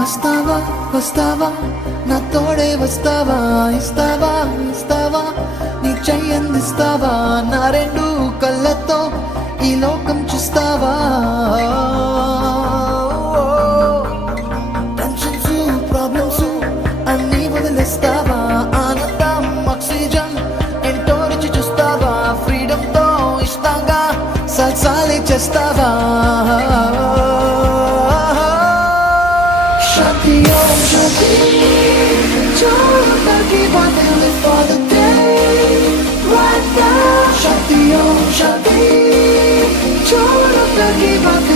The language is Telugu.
వస్తావా వస్తావా నా తోడే వస్తావా, ఇస్తావా ఇస్తావా నీ చెయ్యందిస్తావా, నా రెండు కళ్ళతో ఈ లోకం చూస్తావా. టెన్షన్స్ ప్రాబ్లమ్స్ అన్నీ వదిలేస్తావా, ఆనందం ఆక్సిజన్ ఎంతో రుచి చూస్తావా, ఫ్రీడమ్ తో ఇష్టంగా సల్సాలే చేస్తావా. Shakti Om Shakti, Jyoti one day live for the day, right now. Shakti Om Shakti, Jyoti one day.